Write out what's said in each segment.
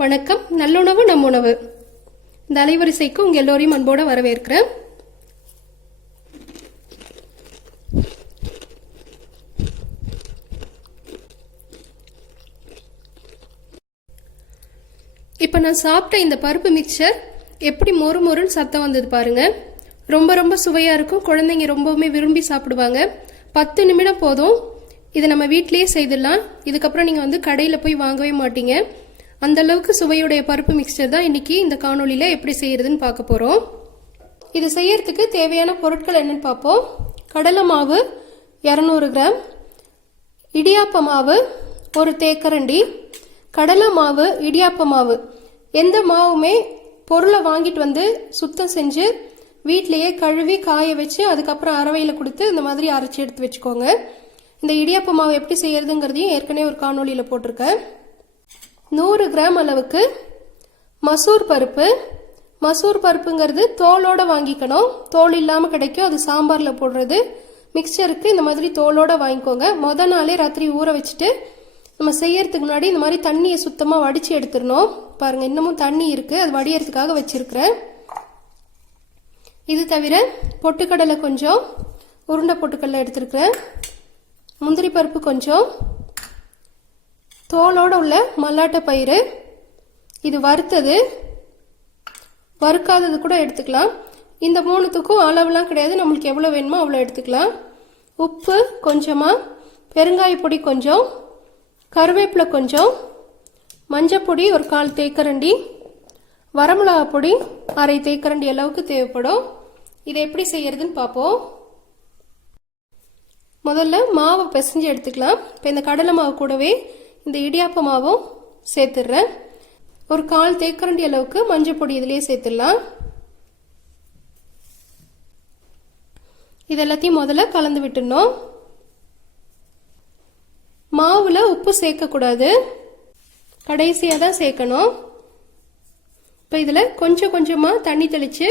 வணக்கம். நல்லுணவு நம் உணவு இந்த அலைவரிசைக்கு உங்க எல்லோரையும் அன்போடு வரவேற்கிறேன். இப்போ நான் சாப்பிட்ட இந்த பருப்பு மிக்சர் எப்படி மொறு மொறுன்னு சத்தம் வந்தது பாருங்க. ரொம்ப ரொம்ப சுவையா இருக்கும். குழந்தைங்க ரொம்பவுமே விரும்பி சாப்பிடுவாங்க. 10 நிமிடம் போதும். இதை நம்ம வீட்டிலேயே செய்திடலாம். இதுக்கப்புறம் நீங்கள் கடையில் போய் வாங்கவே மாட்டீங்க. அந்த அளவுக்கு சுவையுடைய பருப்பு மிக்சர் தான் இன்னைக்கு இந்த காணொலியில எப்படி செய்யறதுன்னு பார்க்க போறோம். இது செய்யறதுக்கு தேவையான பொருட்கள் என்னன்னு பார்ப்போம். கடலை மாவு 200 கிராம், இடியாப்ப மாவு 1 தேக்கரண்டி, கடலை மாவு, இடியாப்ப மாவு எந்த மாவுமே பொருளை வாங்கிட்டு வந்து சுத்தம் செஞ்சு வீட்டிலேயே கழுவி காய வச்சு அதுக்கப்புறம் அரவையில் கொடுத்து இந்த மாதிரி அரைச்சி எடுத்து வச்சுக்கோங்க. இந்த இடியாப்ப மாவு எப்படி செய்யறதுங்கிறதையும் ஏற்கனவே ஒரு காணொலியில் போட்டிருக்கேன். 100 கிராம் அளவுக்கு மசூர் பருப்பு. மசூர் பருப்புங்கிறது தோலோட வாங்கிக்கணும். தோல் இல்லாமல் கிடைக்கும், அது சாம்பாரில் போடுறது. மிக்சருக்கு இந்த மாதிரி தோலோட வாங்கிக்கோங்க. மொதல் நாளே ராத்திரி ஊற வச்சுட்டு நம்ம செய்யறதுக்கு முன்னாடி இந்த மாதிரி தண்ணியை சுத்தமாக வடித்து எடுத்துடணும். பாருங்கள், இன்னமும் தண்ணி இருக்குது, அது வடியறதுக்காக வச்சிருக்கிறேன். இது தவிர பொட்டுக்கடலை கொஞ்சம், உருண்டை பொட்டுக்கடலை எடுத்துருக்கிறேன். முந்திரி பருப்பு கொஞ்சம், தோலோடு உள்ள மல்லாட்டை பயிறு, இது வறுத்தது, வறுக்காதது கூட எடுத்துக்கலாம். இந்த 3த்துக்கும் அளவுலாம் கிடையாது, நம்மளுக்கு எவ்வளோ வேணுமோ அவ்வளோ எடுத்துக்கலாம். உப்பு கொஞ்சமாக, பெருங்காய பொடி கொஞ்சம், கருவேப்பிலை கொஞ்சம், மஞ்சப்பொடி 1/4 தேக்கரண்டி, வரமிளகா பொடி 1/2 தேக்கரண்டி அளவுக்கு தேவைப்படும். இதை எப்படி செய்யறதுன்னு பார்ப்போம். முதல்ல மாவை பிசைஞ்சு எடுத்துக்கலாம். இப்போ இந்த கடலை மாவு கூடவே இந்த இடியாப்ப மாவும் சேர்த்துடுறேன். 1/4 தேக்கரண்டி அளவுக்கு மஞ்சள் பொடி இதிலேயே சேர்த்துடலாம். இது எல்லாத்தையும் முதல்ல கலந்து விட்டுடணும். மாவுல உப்பு சேர்க்கக்கூடாது, கடைசியாக தான் சேர்க்கணும். இப்போ இதில் கொஞ்சம் கொஞ்சமாக தண்ணி தெளித்து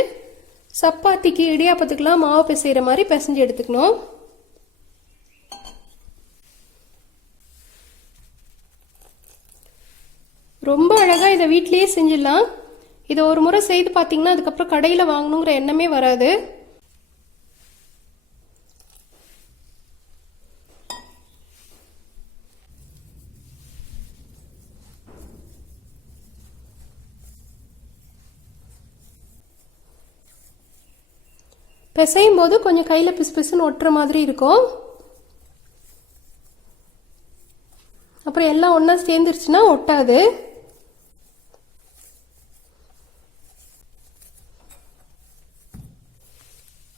சப்பாத்திக்கு இடியாப்பத்துக்கெல்லாம் மாவு பிசைகிற மாதிரி பிசைஞ்சு எடுத்துக்கணும். ரொம்ப அழகாக இதை வீட்டிலேயே செஞ்சிடலாம். இதை ஒரு முறை செய்து பார்த்தீங்கன்னா அதுக்கப்புறம் கடையில் வாங்கணுங்கிற எண்ணமே வராது. பிசையும் போது கொஞ்சம் கையில் பிசு பிசுன்னு ஒட்டுற மாதிரி இருக்கும். அப்புறம் எல்லாம் ஒன்றா சேர்ந்துருச்சுன்னா ஒட்டாது.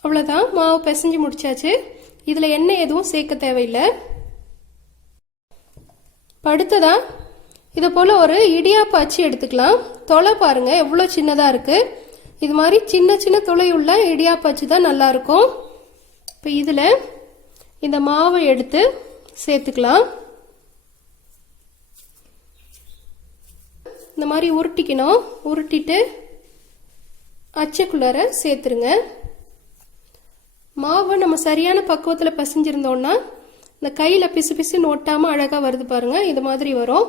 அவ்வளோதான், மாவு பிசைஞ்சு முடிச்சாச்சு. இதில் எண்ணெய் எதுவும் சேர்க்க தேவையில்லை. அடுத்ததா இதை போல் ஒரு இடியாப்ப அச்சு எடுத்துக்கலாம். தொலை பாருங்க எவ்வளோ சின்னதாக இருக்குது. இது மாதிரி சின்ன சின்ன துளை உள்ள இடியாப்ப அச்சு தான் நல்லாயிருக்கும். இப்போ இதில் இந்த மாவை எடுத்து சேர்த்துக்கலாம். இந்த மாதிரி உருட்டிக்கணும். உருட்டிட்டு அச்சுக்குள்ளார சேர்த்துருங்க. மாவை நம்ம சரியான பக்குவத்தில் பிசைஞ்சிருந்தோம்னா இந்த கையில் பிசு பிசுன்னு ஒட்டாமல் அழகாக வருது பாருங்க. இது மாதிரி வரும்.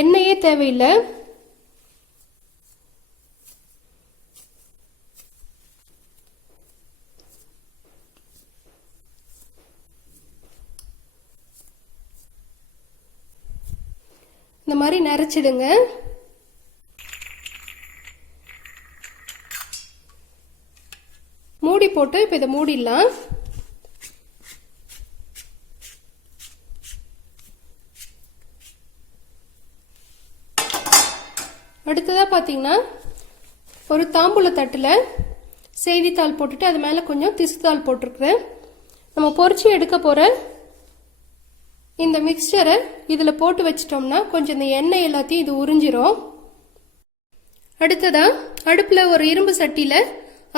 எண்ணெயே தேவையில்லை. இந்த மாதிரி நரைச்சிடுங்க. மூடி போட்டு இப்போ இதை மூடிடலாம். அடுத்ததாக பார்த்தீங்கன்னா ஒரு தாம்பூல தட்டில் செய்தித்தாள் போட்டுட்டு அது மேலே கொஞ்சம் திசுத்தாள் போட்டிருக்கிறேன். நம்ம பொரிச்சு எடுக்க போகிற இந்த மிக்சரை இதில் போட்டு வச்சிட்டோம்னா கொஞ்சம் இந்த எண்ணெய் எல்லாத்தையும் இது உறிஞ்சிரும். அடுத்ததாக அடுப்பில் ஒரு இரும்பு சட்டியில்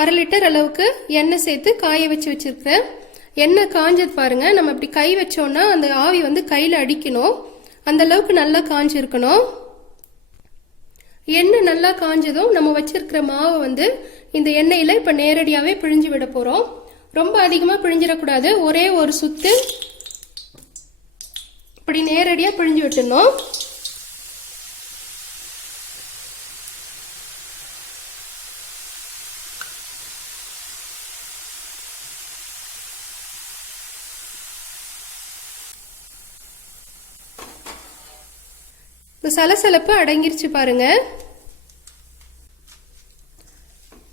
1/2 லிட்டர் அளவுக்கு எண்ணெய் சேர்த்து காய வச்சு வச்சிருக்கிறேன். எண்ணெய் காஞ்சது பாருங்க. நம்ம இப்படி கை வச்சோம்னா அந்த ஆவி கையில் அடிக்கணும். அந்த அளவுக்கு நல்லா காஞ்சிருக்கணும். எண்ணெய் நல்லா காஞ்சதும் நம்ம வச்சிருக்கிற மாவை இந்த எண்ணெயில் இப்போ நேரடியாகவே பிழிஞ்சு விட போகிறோம். ரொம்ப அதிகமாக பிழிஞ்சிடக்கூடாது. ஒரே ஒரு சுத்து இப்படி நேரடியாக பிழிஞ்சு விட்டுணும். இந்த சலசலப்பு அடங்கிருச்சு பாருங்க.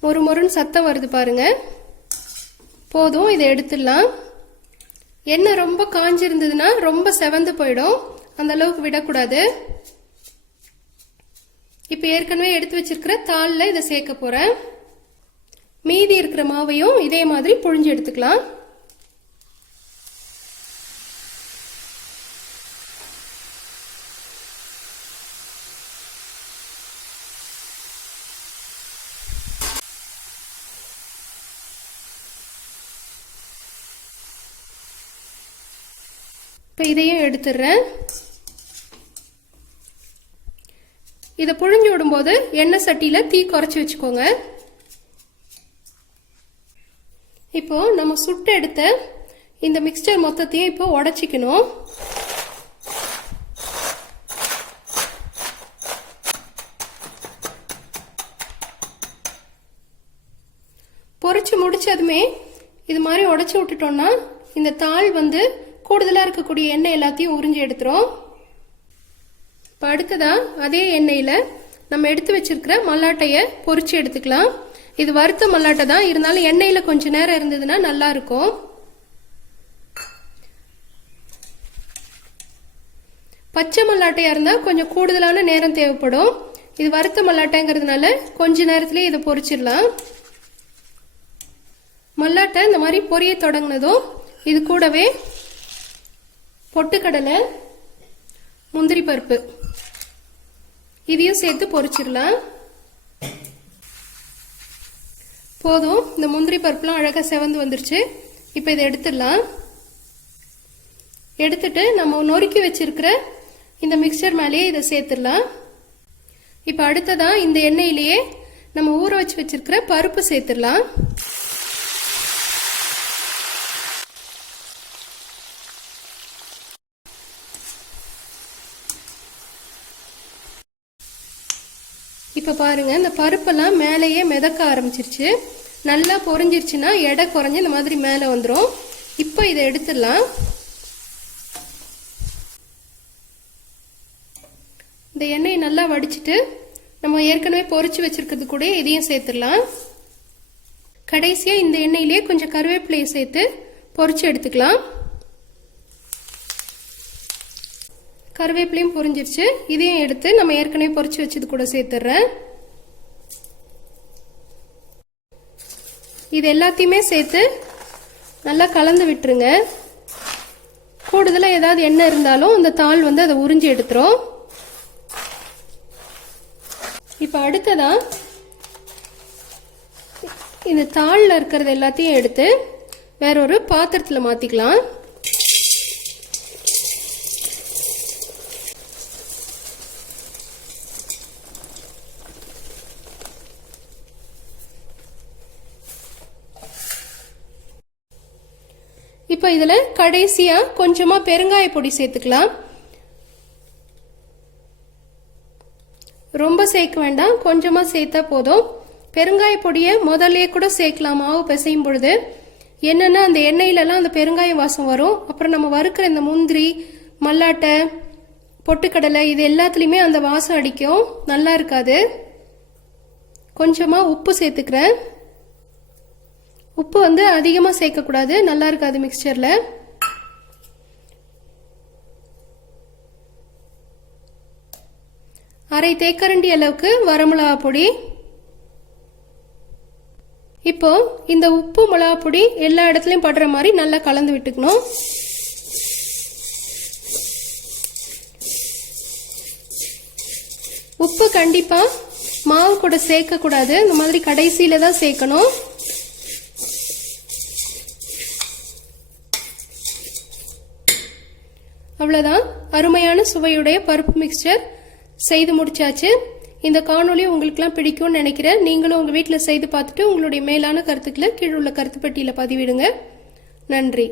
ஒரு மொறுன்னு சத்தம் வருது பாருங்க. போதும், இதை எடுத்துடலாம். எண்ணெய் ரொம்ப காஞ்சிருந்ததுன்னா ரொம்ப செவந்து போயிடும், அந்த அளவுக்கு விடக்கூடாது. இப்போ ஏற்கனவே எடுத்து வச்சிருக்கிற தாளில் இதை சேர்க்க போறேன். மீதி இருக்கிற மாவையும் இதே மாதிரி புழிஞ்சு எடுத்துக்கலாம். இப்போ இதையும் எடுத்துடுறேன். இதை புழிஞ்சு விடும்போது எண்ணெய் சட்டியில் தீ குறைச்சி வச்சுக்கோங்க. இப்போ நம்ம சுட்டு எடுத்த இந்த மிக்ஸ்சர் மொத்தத்தையும் இப்போ உடைச்சிக்கணும். பொரிச்சு முடிச்சதுமே இது மாதிரி உடைச்சி விட்டுட்டோம்னா இந்த தாள் வந்து கூடுதலாக இருக்கக்கூடிய எண்ணெய் எல்லாத்தையும் உறிஞ்சி எடுத்துரும். இப்போ அடுத்ததா அதே எண்ணெயில் நம்ம எடுத்து வச்சிருக்கிற மல்லாட்டையை பொரிச்சு எடுத்துக்கலாம். இது வறுத்த மல்லாட்டை தான், இருந்தாலும் எண்ணெயில் கொஞ்ச நேரம் இருந்ததுன்னா நல்லா இருக்கும். பச்சை மல்லாட்டையா இருந்தால் கொஞ்சம் கூடுதலான நேரம் தேவைப்படும். இது வறுத்த மல்லாட்டைங்கிறதுனால கொஞ்ச நேரத்திலேயே இதை பொரிச்சிடலாம். மல்லாட்டை இந்த மாதிரி பொரிய தொடங்கினதும் இது கூடவே பொட்டுக்கடலை, முந்திரி பருப்பு இதையும் சேர்த்து பொரிச்சிடலாம். போதும், இந்த முந்திரி பருப்புலாம் அழகாக செவந்து வந்துருச்சு. இப்போ இதை எடுத்துடலாம். எடுத்துட்டு நம்ம நொறுக்கி வச்சிருக்கிற இந்த மிக்சர் மேலேயே இதை சேர்த்துடலாம். இப்போ அடுத்ததா இந்த எண்ணெயிலேயே நம்ம ஊற வச்சு வச்சிருக்கிற பருப்பு சேர்த்துடலாம். இப்போ பாருங்க, இந்த பருப்பெல்லாம் மேலேயே மிதக்க ஆரம்பிச்சிருச்சு. நல்லா பொரிஞ்சிருச்சுன்னா எடை குறைஞ்சு இந்த மாதிரி மேலே வந்துடும். இப்போ இதை எடுத்துடலாம். இந்த எண்ணெயை நல்லா வடிச்சிட்டு நம்ம ஏற்கனவே பொரிச்சு வச்சிருக்கிறது கூட இதையும் சேர்த்துடலாம். கடைசியாக இந்த எண்ணெயிலேயே கொஞ்சம் கருவேப்பிலையை சேர்த்து பொரிச்சு எடுத்துக்கலாம். கருவேப்பிலையும் பொரிஞ்சிருச்சு. இதையும் எடுத்து நம்ம ஏற்கனவே பொரிச்சு வச்சது கூட சேர்த்துடுறேன். இது எல்லாத்தையுமே சேர்த்து நல்லா கலந்து விட்டுருங்க. கூடுதலாக ஏதாவது எண்ணெய் இருந்தாலும் அந்த தாள் வந்து அதை உறிஞ்சி எடுத்துரும். இப்போ அடுத்ததா இந்த தாளில் இருக்கிறது எல்லாத்தையும் எடுத்து வேற ஒரு பாத்திரத்தில் மாற்றிக்கலாம். இப்போ இதில் கடைசியாக கொஞ்சமாக பெருங்காய பொடி சேர்த்துக்கலாம். ரொம்ப சேர்க்க வேண்டாம், கொஞ்சமாக சேர்த்தா போதும். பெருங்காய பொடியை முதல்ல கூட சேர்க்கலாம் மாவு பிசையும் பொழுது. என்னன்னா அந்த எண்ணெயிலலாம் அந்த பெருங்காய வாசம் வரும். அப்புறம் நம்ம வறுக்கிற இந்த முந்திரி, மல்லாட்டை, பொட்டுக்கடலை இது எல்லாத்துலேயுமே அந்த வாசம் அடிக்கும், நல்லா இருக்காது. கொஞ்சமாக உப்பு சேர்த்துக்கிறேன். உப்பு வந்து அதிகமாக சேர்க்கக்கூடாது, நல்லா இருக்காது மிக்சரில். அரை தேக்கரண்டி அளவுக்கு வரமிளகா பொடி. இப்போ இந்த உப்பு மிளகா பொடி எல்லா இடத்துலையும் படுற மாதிரி நல்லா கலந்து விட்டுக்கணும். உப்பு கண்டிப்பாக மாவு கூட சேர்க்கக்கூடாது, இந்த மாதிரி கடைசியில் தான் சேர்க்கணும். அவ்வளோதான், அருமையான சுவையுடைய பருப்பு மிக்சர் செய்து முடிச்சாச்சு. இந்த காணொளி உங்களுக்குலாம் பிடிக்கும்னு நினைக்கிறேன். நீங்களும் உங்கள் வீட்டில் செய்து பார்த்துட்டு உங்களுடைய மேலான கருத்துக்களை கீழே உள்ள கருத்து பெட்டியில் பதிவிடுங்க. நன்றி.